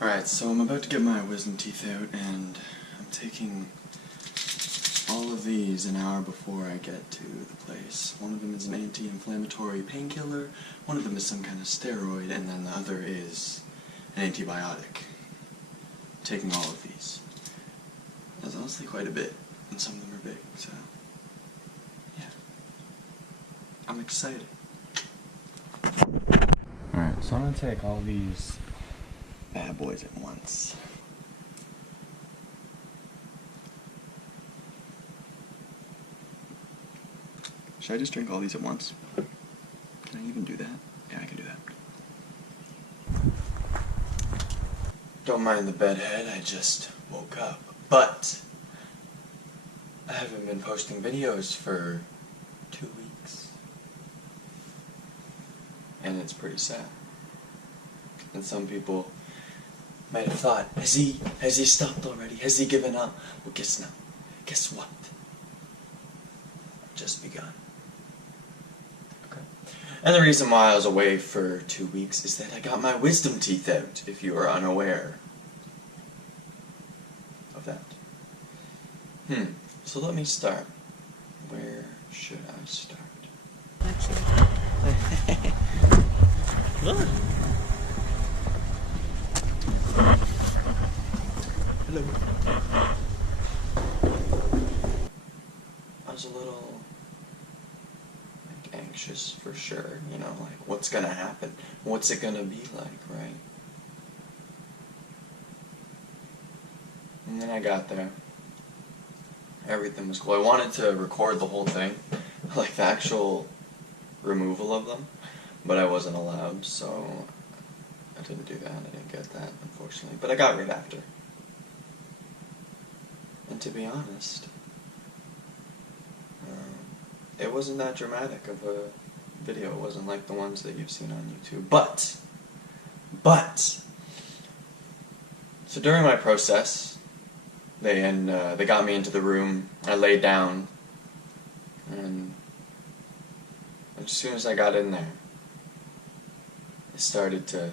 Alright, so I'm about to get my wisdom teeth out, and I'm taking all of these an hour before I get to the place. One of them is an anti-inflammatory painkiller, one of them is some kind of steroid, and then the other is an antibiotic. I'm taking all of these. That's honestly quite a bit, and some of them are big, so yeah. I'm excited. Alright, so I'm gonna take all these bad boys at once. Should I just drink all these at once? Can I even do that? Yeah, I can do that. Don't mind the bedhead, I just woke up. But I haven't been posting videos for 2 weeks. And it's pretty sad. And some people might have thought, has he stopped already? Has he given up? Well, guess not. Guess what? Just begun. Okay. And the reason why I was away for 2 weeks is that I got my wisdom teeth out, if you are unaware of that. So let me start. Where should I start? Look. Hello. I was a little anxious for sure, you know, like what's gonna happen? What's it gonna be like, right? And then I got there. Everything was cool. I wanted to record the whole thing, like the actual removal of them, but I wasn't allowed, so I didn't do that. I didn't get that, unfortunately. But I got right after. And to be honest, it wasn't that dramatic of a video. It wasn't like the ones that you've seen on YouTube. But, so during my process, they got me into the room. I laid down, and as soon as I got in there, it started to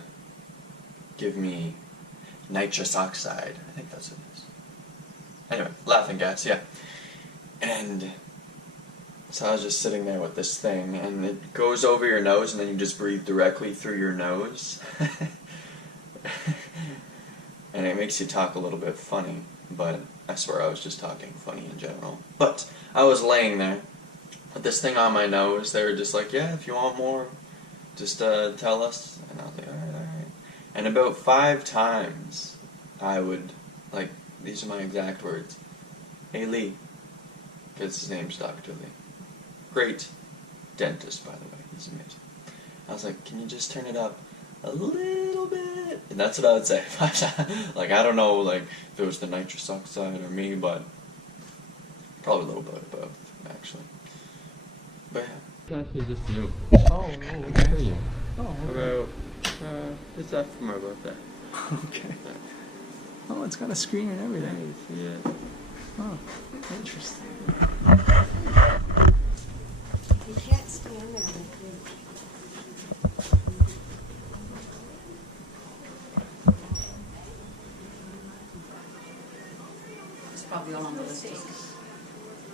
give me nitrous oxide. I think that's what it is. Anyway, laughing gas, yeah. And so I was just sitting there with this thing, and it goes over your nose, and then you just breathe directly through your nose. And it makes you talk a little bit funny, but I swear I was just talking funny in general. But I was laying there with this thing on my nose. They were just like, yeah, if you want more, just tell us. And I was like, alright. And about 5 times, I would, like, these are my exact words. Hey Lee, because his name's Dr. Lee. Great dentist, by the way. He's amazing. I was like, can you just turn it up a little bit? And that's what I would say. Like, I don't know, like, if it was the nitrous oxide or me, but probably a little bit of both, actually. But yeah. It's actually just new. Oh, okay. Oh, okay. About, it's after my birthday. Okay. Oh, it's got a screen and everything. Yeah. Oh, interesting. You can't stand there like this. It's probably all on the list.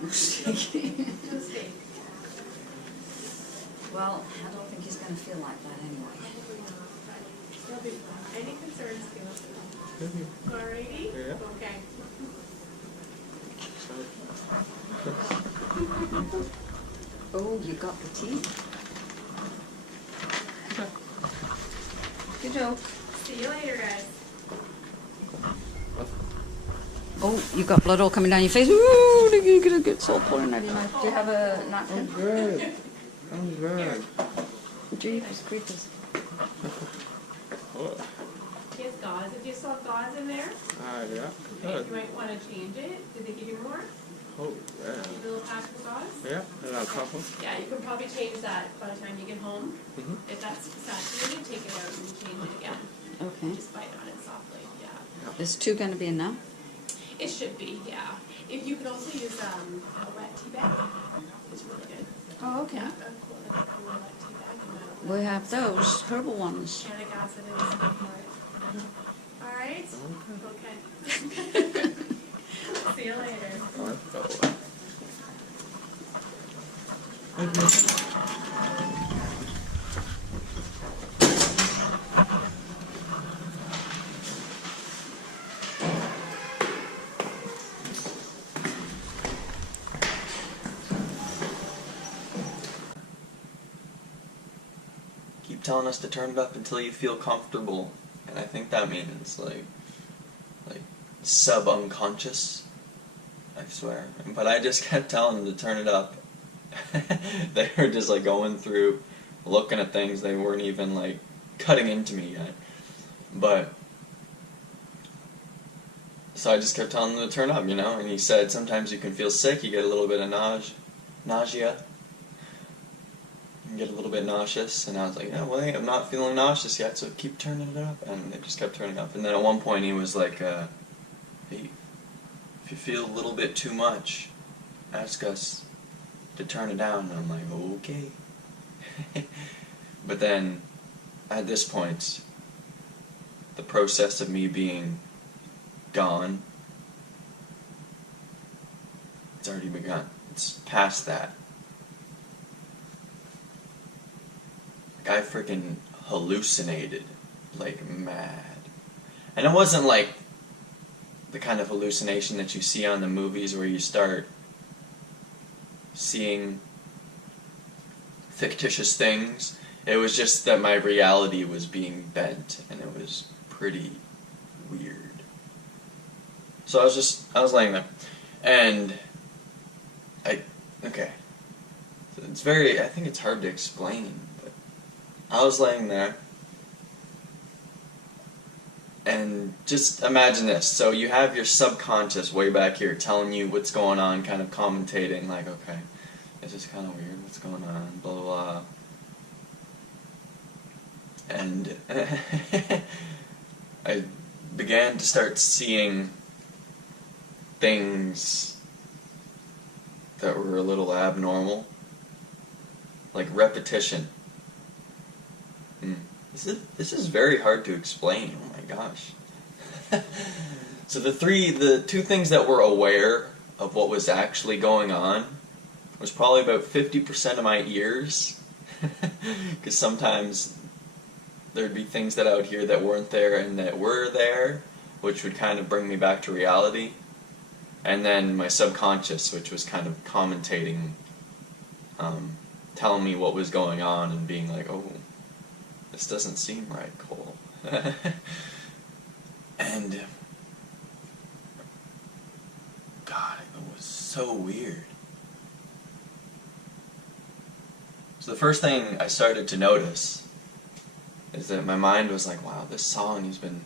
No steak. No steak. Well, I don't think he's going to feel like that anyway. Any concerns, alrighty? Yeah. Okay. Oh, you got the teeth? Good joke. See you later, guys. Oh, you got blood all coming down your face. Ooh, you're going to get salt pouring out of your mouth. Do you have a napkin? I'm good. I'm good. Jeepers creepers. Oh. He has gauze. If you still have gauze in there, Yeah. okay, you might want to change it. Did they give you more? Oh, yeah. A little pack of gauze? Yeah, and I'll couple. Yeah, you can probably change that by the time you get home. Mm-hmm. If that's saturated, take it out and change it again. Okay. Just bite on it softly, yeah. Is 2 going to be enough? It should be, yeah. If you could also use a wet tea bag, it's really good. Oh, okay. Yeah, a cool wet tea bag. We have those herbal ones. Tannic acid is good for it. Alright? Okay. See you later. Keep telling us to turn it up until you feel comfortable, and I think that means like sub-unconscious, I swear. But I just kept telling them to turn it up. They were just like going through, looking at things. They weren't even like cutting into me yet. But so I just kept telling them to turn up, you know. And he said sometimes you can feel sick. You get a little bit of nausea. Get a little bit nauseous, and I was like, yeah, well, I'm not feeling nauseous yet, so keep turning it up, and they just kept turning up. And then at one point he was like, hey, if you feel a little bit too much, ask us to turn it down. And I'm like, okay. But then at this point, the process of me being gone, it's already begun. It's past that. I freaking hallucinated like mad. And it wasn't like the kind of hallucination that you see on the movies where you start seeing fictitious things. It was just that my reality was being bent, and it was pretty weird. So I was laying there, and okay. So it's I think it's hard to explain. I was laying there, and just imagine this. So you have your subconscious way back here telling you what's going on, kind of commentating, like, okay, this is kind of weird, what's going on, blah, blah, blah. And I began to start seeing things that were a little abnormal, like repetition. This is very hard to explain. Oh my gosh. So the two things that were aware of what was actually going on was probably about 50% of my ears, because sometimes there'd be things that I would hear that weren't there and that were there, which would kind of bring me back to reality, and then my subconscious, which was kind of commentating, telling me what was going on and being like, oh, this doesn't seem right, Cole. And God, it was so weird. So the first thing I started to notice is that my mind was like, wow, this song has been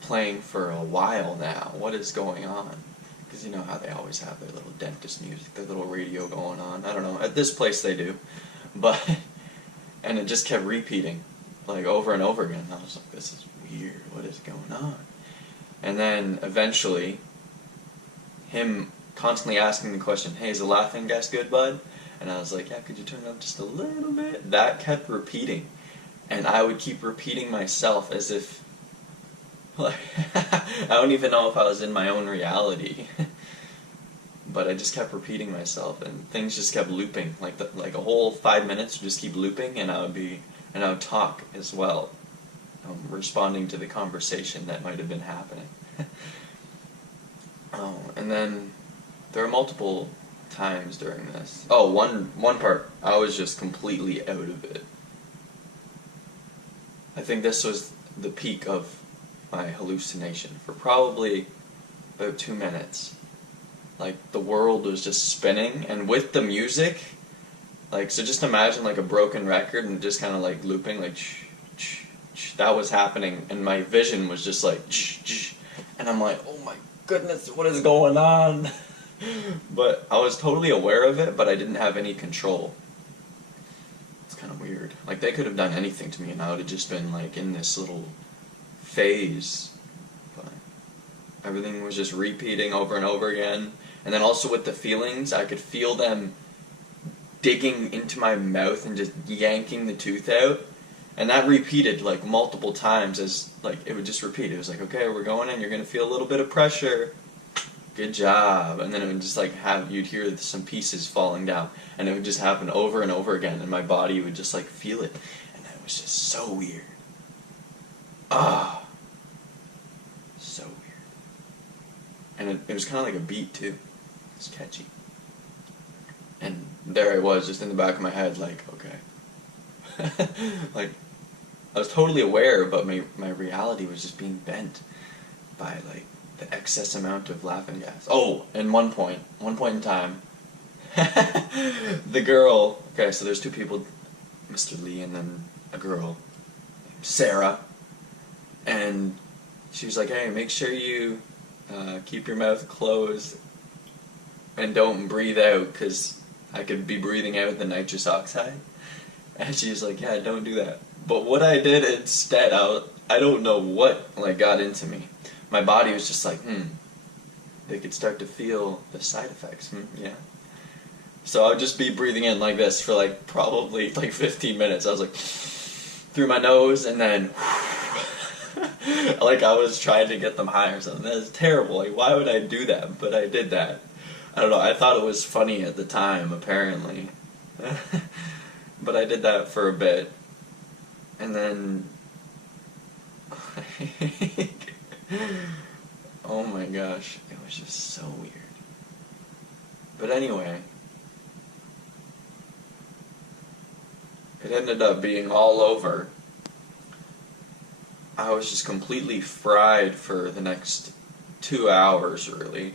playing for a while now. What is going on? Because you know how they always have their little dentist music, their little radio going on. I don't know, at this place they do. But, and it just kept repeating, like over and over again. I was like, this is weird, what is going on? And then eventually, him constantly asking the question, hey, is the laughing gas good, bud? And I was like, yeah, could you turn it up just a little bit? That kept repeating. And I would keep repeating myself as if, like, I don't even know if I was in my own reality. But I just kept repeating myself, and things just kept looping. Like a whole 5 minutes would just keep looping, and I would talk as well, responding to the conversation that might have been happening. Oh, and then there were multiple times during this. Oh, one part, I was just completely out of it. I think this was the peak of my hallucination for probably about 2 minutes. Like, the world was just spinning, and with the music, like, so just imagine like a broken record and just kind of like looping, like, that was happening, and my vision was just like, and I'm like, oh my goodness, what is going on? But I was totally aware of it, but I didn't have any control. It's kind of weird. Like, they could have done anything to me, and I would have just been like in this little phase. But everything was just repeating over and over again. And then also with the feelings, I could feel them digging into my mouth and just yanking the tooth out. And that repeated like multiple times as like it would just repeat. It was like, okay, we're going in, you're gonna feel a little bit of pressure. Good job. And then it would just like you'd hear some pieces falling down, and it would just happen over and over again, and my body would just like feel it. And it was just so weird. Ah. So weird. And it was kind of like a beat too. It's catchy. And there I was, just in the back of my head, like, okay. Like, I was totally aware, but my reality was just being bent by, like, the excess amount of laughing gas. Oh, and one point in time, the girl, okay, so there's two people, Mr. Lee and then a girl, Sarah, and she was like, hey, make sure you keep your mouth closed and don't breathe out, because I could be breathing out the nitrous oxide. And she was like, yeah, don't do that. But what I did instead, I don't know what like got into me. My body was just like, they could start to feel the side effects, yeah. So I would just be breathing in like this for like probably like 15 minutes. I was like, through my nose, and then like I was trying to get them high or something. That was terrible. Like, why would I do that? But I did that. I don't know, I thought it was funny at the time, apparently. But I did that for a bit. And then... oh my gosh, it was just so weird. But anyway, it ended up being all over. I was just completely fried for the next 2 hours, really.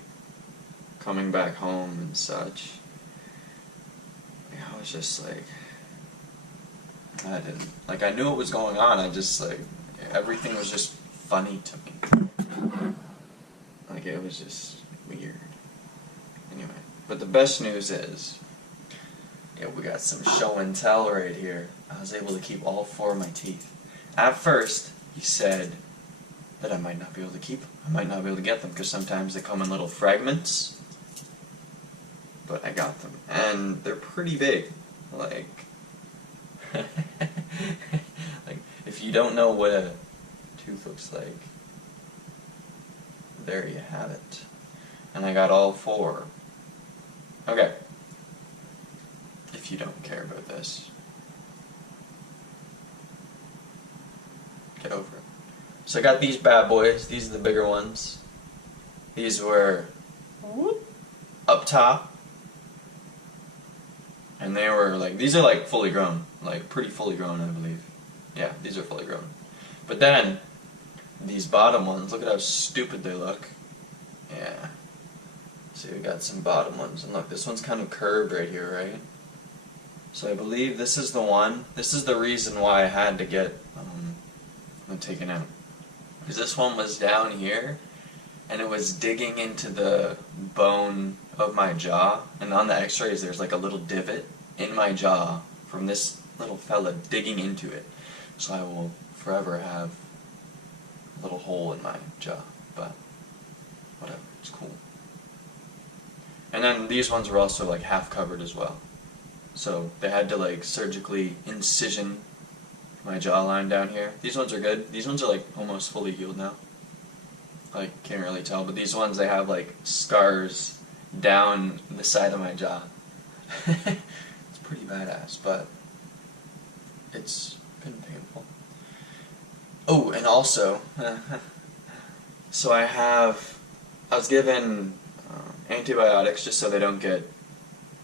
Coming back home and such. I was just like, I knew what was going on, I just like, everything was just funny to me. Like, it was just weird. Anyway, but the best news is, yeah, we got some show and tell right here. I was able to keep all 4 of my teeth. At first, he said that I might not be able to keep them. I might not be able to get them, because sometimes they come in little fragments. But I got them, and they're pretty big. Like, like if you don't know what a tooth looks like, there you have it. And I got all 4. Okay. If you don't care about this, get over it. So I got these bad boys. These are the bigger ones. These were up top. And they were like, these are like fully grown, like pretty fully grown, I believe. Yeah, these are fully grown. But then, these bottom ones, look at how stupid they look. Yeah. See, we got some bottom ones. And look, this one's kind of curved right here, right? So I believe this is the one. This is the reason why I had to get them taken out. Because this one was down here, and it was digging into the bone of my jaw, and on the x-rays there's like a little divot in my jaw from this little fella digging into it. So I will forever have a little hole in my jaw, but whatever, it's cool. And then these ones were also like half covered as well. So they had to like surgically incision my jawline down here. These ones are good. These ones are like almost fully healed now. Like, can't really tell, but these ones, they have like scars down the side of my jaw. It's pretty badass, but it's been painful. Oh, and also, so I was given antibiotics just so they don't get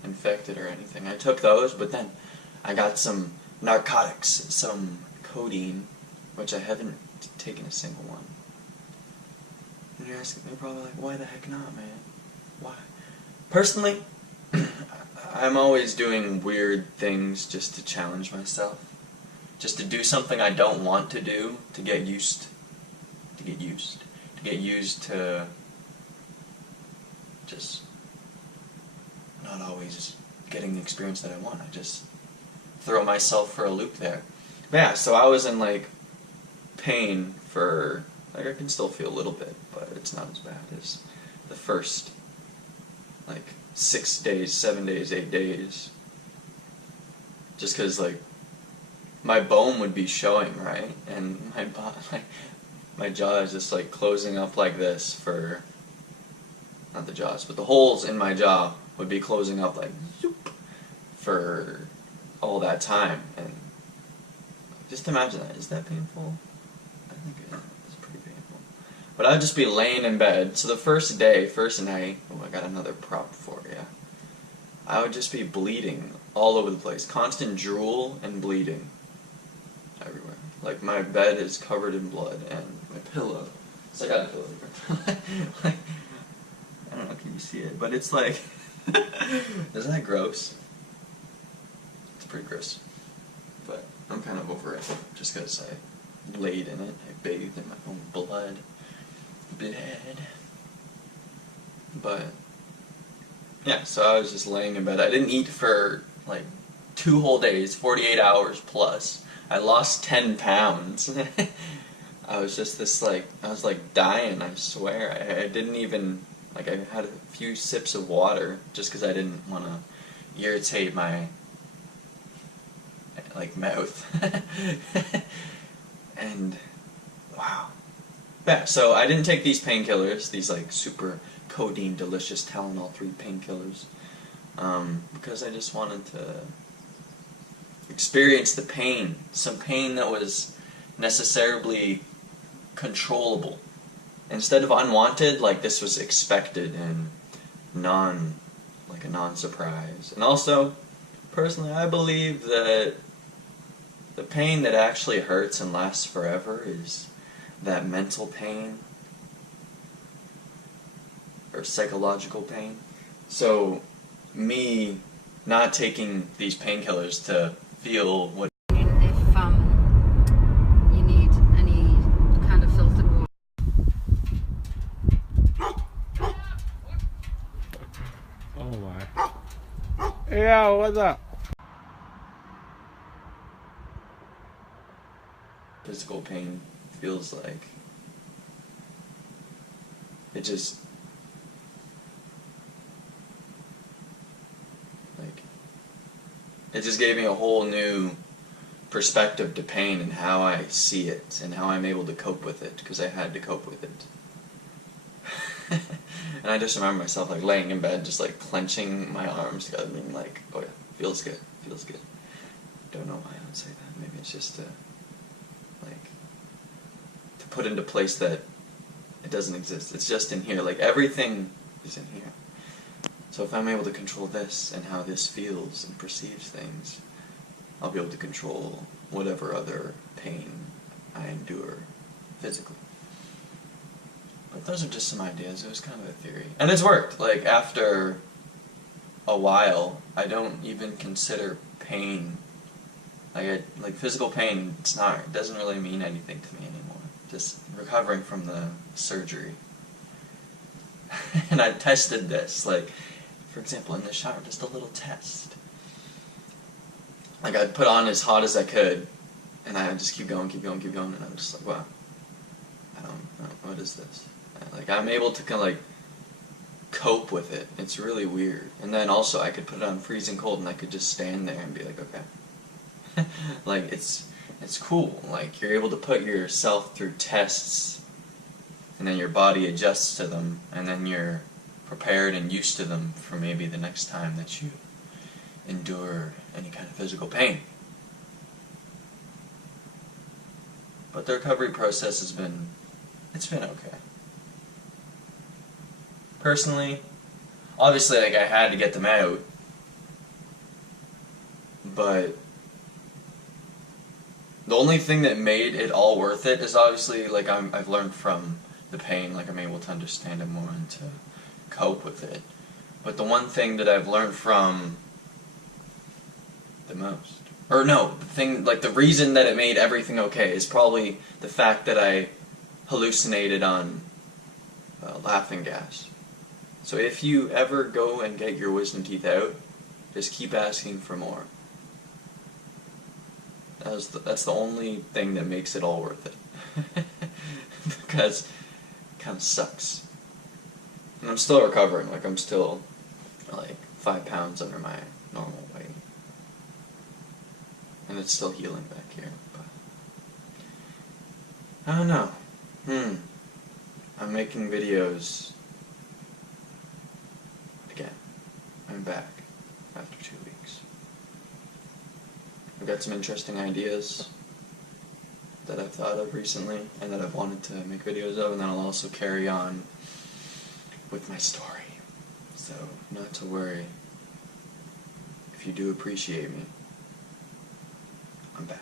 infected or anything. I took those, but then I got some narcotics, some codeine, which I haven't taken a single one. And you're probably like, why the heck not, man? Why? Personally, I'm always doing weird things just to challenge myself. Just to do something I don't want to do, to get used. To get used to just not always getting the experience that I want. I just throw myself for a loop there. But yeah, so I was in like pain for, like, I can still feel a little bit, but it's not as bad as the first like 6 days, 7 days, 8 days. Just because, like, my bone would be showing, right? And my jaw is just like closing up like this for, not the jaws, but the holes in my jaw would be closing up like zoop, for all that time. And just imagine that. Is that painful? I think it's pretty painful. But I'd just be laying in bed. So the first night, oh, I got another prop for you. I would just be bleeding all over the place. Constant drool and bleeding everywhere. Like, my bed is covered in blood, and my pillow. So I got a pillow here. Like, I don't know, can you see it? But it's like, isn't that gross? It's pretty gross. But I'm kind of over it, just because I laid in it. I bathed in my own blood. Bled. But yeah, so I was just laying in bed. I didn't eat for like 2 whole days, 48 hours plus. I lost 10 pounds. I was just I was like dying, I swear. I didn't even, like, I had a few sips of water just because I didn't want to irritate my, like, mouth. And, wow. Yeah, so I didn't take these painkillers, these like super codeine delicious Tylenol 3 painkillers, because I just wanted to experience the pain, some pain that was necessarily controllable. Instead of unwanted, like, this was expected and a non-surprise. And also, personally, I believe that the pain that actually hurts and lasts forever is that mental pain or psychological pain. So me not taking these painkillers to feel what If you need any kind of filtered water. Oh my. Yeah, what's up? physical pain feels like. It just, like, it just gave me a whole new perspective to pain and how I see it and how I'm able to cope with it, because I had to cope with it. And I just remember myself like laying in bed, just like clenching my arms together, being like, oh yeah, feels good, feels good. Don't know why I don't say that. Maybe it's just to, like, to put into place that it doesn't exist. It's just in here. Like, everything is in here. So if I'm able to control this and how this feels and perceives things, I'll be able to control whatever other pain I endure physically. But those are just some ideas. It was kind of a theory. And it's worked. Like, after a while, I don't even consider pain, like physical pain, it doesn't really mean anything to me anymore. Just recovering from the surgery. And I tested this, like, for example, in the shower, just a little test. Like, I'd put on as hot as I could, and I would just keep going, and I'm just like, wow, I don't know, what is this? Like, I'm able to kind of, like, cope with it. It's really weird. And then also, I could put it on freezing cold, and I could just stand there and be like, okay. Like, it's cool. Like, you're able to put yourself through tests, and then your body adjusts to them, and then you're prepared and used to them for maybe the next time that you endure any kind of physical pain. But the recovery process it's been okay. Personally, obviously, like, I had to get them out, but the only thing that made it all worth it is obviously, like, I've learned from the pain, like, I'm able to understand it more and to cope with it. But the one thing that I've learned from the most, or no, the reason that it made everything okay is probably the fact that I hallucinated on laughing gas. So if you ever go and get your wisdom teeth out, just keep asking for more. That's the only thing that makes it all worth it. Because it kind of sucks. And I'm still recovering. Like, I'm still, like, 5 pounds under my normal weight. And it's still healing back here, but I don't know. I'm making videos again. I'm back after 2 weeks. I've got some interesting ideas that I've thought of recently and that I've wanted to make videos of, and then I'll also carry on with my story. So, not to worry. If you do appreciate me, I'm back.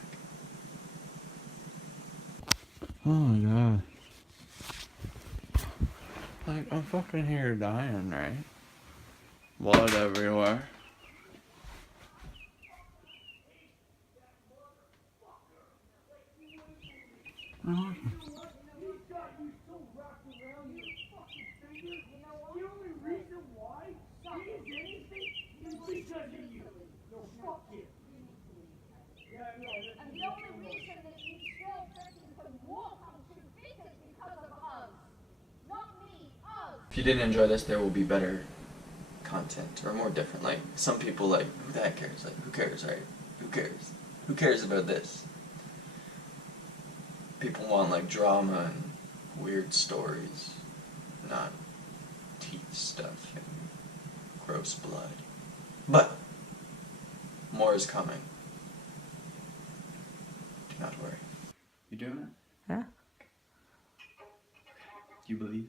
Oh my god. Like, I'm fucking here dying, right? Blood everywhere. Oh. And the only reason that you still freaking could walk on 2 feet is because of us. Not me, us. If you didn't enjoy this, there will be better content, or more different. Like, some people like, who the heck cares? Like, who cares, right? Who cares? Who cares about this? People want, like, drama and weird stories, not teeth stuff and gross blood. But, more is coming. Do not worry. You doing it? Yeah. Do you believe?